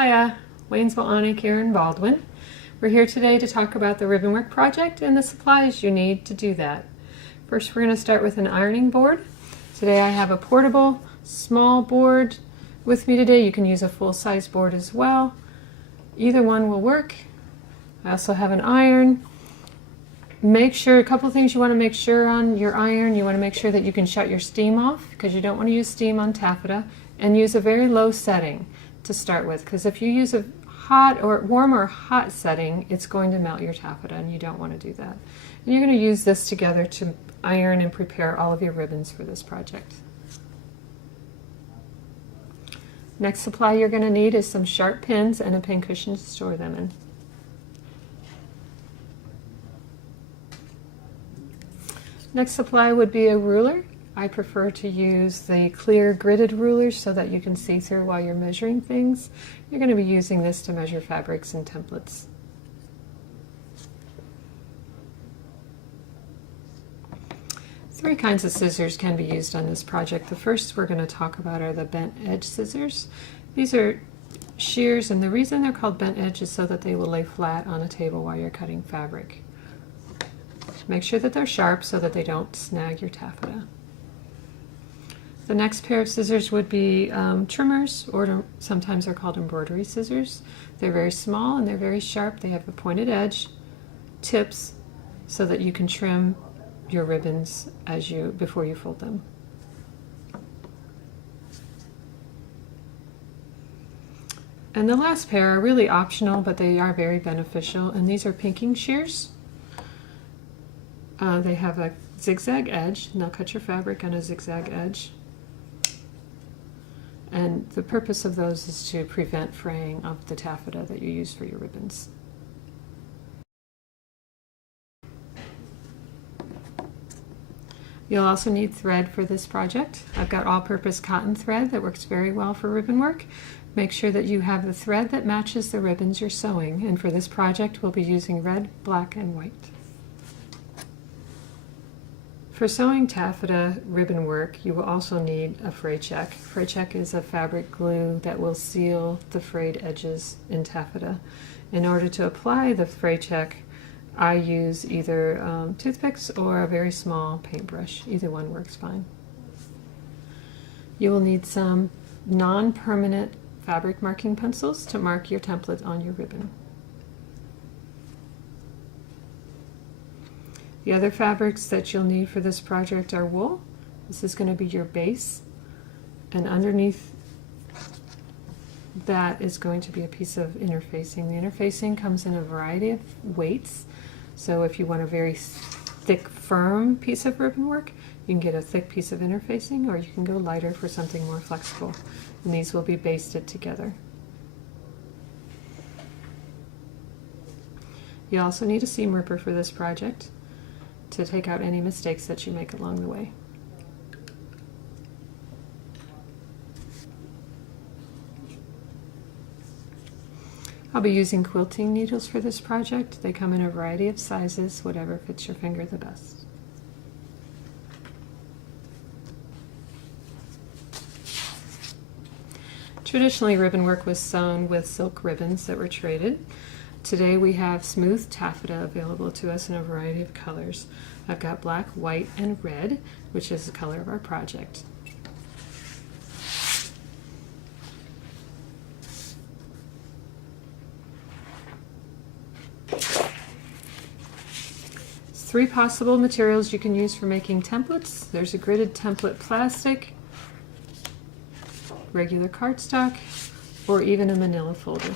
Hiya, Waynesville, Annie, Karen, Baldwin. We're here today to talk about the ribbonwork project and the supplies you need to do that. First, we're going to start with an ironing board. Today I have a portable small board with me today. You can use a full-size board as well. Either one will work. I also have an iron. Make sure, a couple things you want to make sure on your iron. You want to make sure that you can shut your steam off, because you don't want to use steam on taffeta, and use a very low setting to start with, because if you use a hot or warm or hot setting, it's going to melt your taffeta, and you don't want to do that. And you're going to use this together to iron and prepare all of your ribbons for this project. Next supply you're going to need is some sharp pins and a pin cushion to store them in. Next supply would be a ruler. I prefer to use the clear gridded rulers so that you can see through while you're measuring things. You're going to be using this to measure fabrics and templates. Three kinds of scissors can be used on this project. The first we're going to talk about are the bent edge scissors. These are shears, and the reason they're called bent edge is so that they will lay flat on a table while you're cutting fabric. Make sure that they're sharp so that they don't snag your taffeta. The next pair of scissors would be trimmers, or sometimes they're called embroidery scissors. They're very small and they're very sharp. They have a pointed edge, tips, so that you can trim your ribbons before you fold them. And the last pair are really optional, but they are very beneficial, and these are pinking shears. They have a zigzag edge, and they'll cut your fabric on a zigzag edge. And the purpose of those is to prevent fraying of the taffeta that you use for your ribbons. You'll also need thread for this project. I've got all-purpose cotton thread that works very well for ribbon work. Make sure that you have the thread that matches the ribbons you're sewing, and for this project we'll be using red, black, and white. For sewing taffeta ribbon work, you will also need a Fray Check. Fray Check is a fabric glue that will seal the frayed edges in taffeta. In order to apply the Fray Check, I use either toothpicks or a very small paintbrush. Either one works fine. You will need some non-permanent fabric marking pencils to mark your template on your ribbon. The other fabrics that you'll need for this project are wool. This is going to be your base, and underneath that is going to be a piece of interfacing. The interfacing comes in a variety of weights, so if you want a very thick, firm piece of ribbon work, you can get a thick piece of interfacing, or you can go lighter for something more flexible. And these will be basted together. You also need a seam ripper for this project to take out any mistakes that you make along the way. I'll be using quilting needles for this project. They come in a variety of sizes, whatever fits your finger the best. Traditionally, ribbon work was sewn with silk ribbons that were traded. Today we have smooth taffeta available to us in a variety of colors. I've got black, white, and red, which is the color of our project. Three possible materials you can use for making templates. There's a gridded template plastic, regular cardstock, or even a manila folder.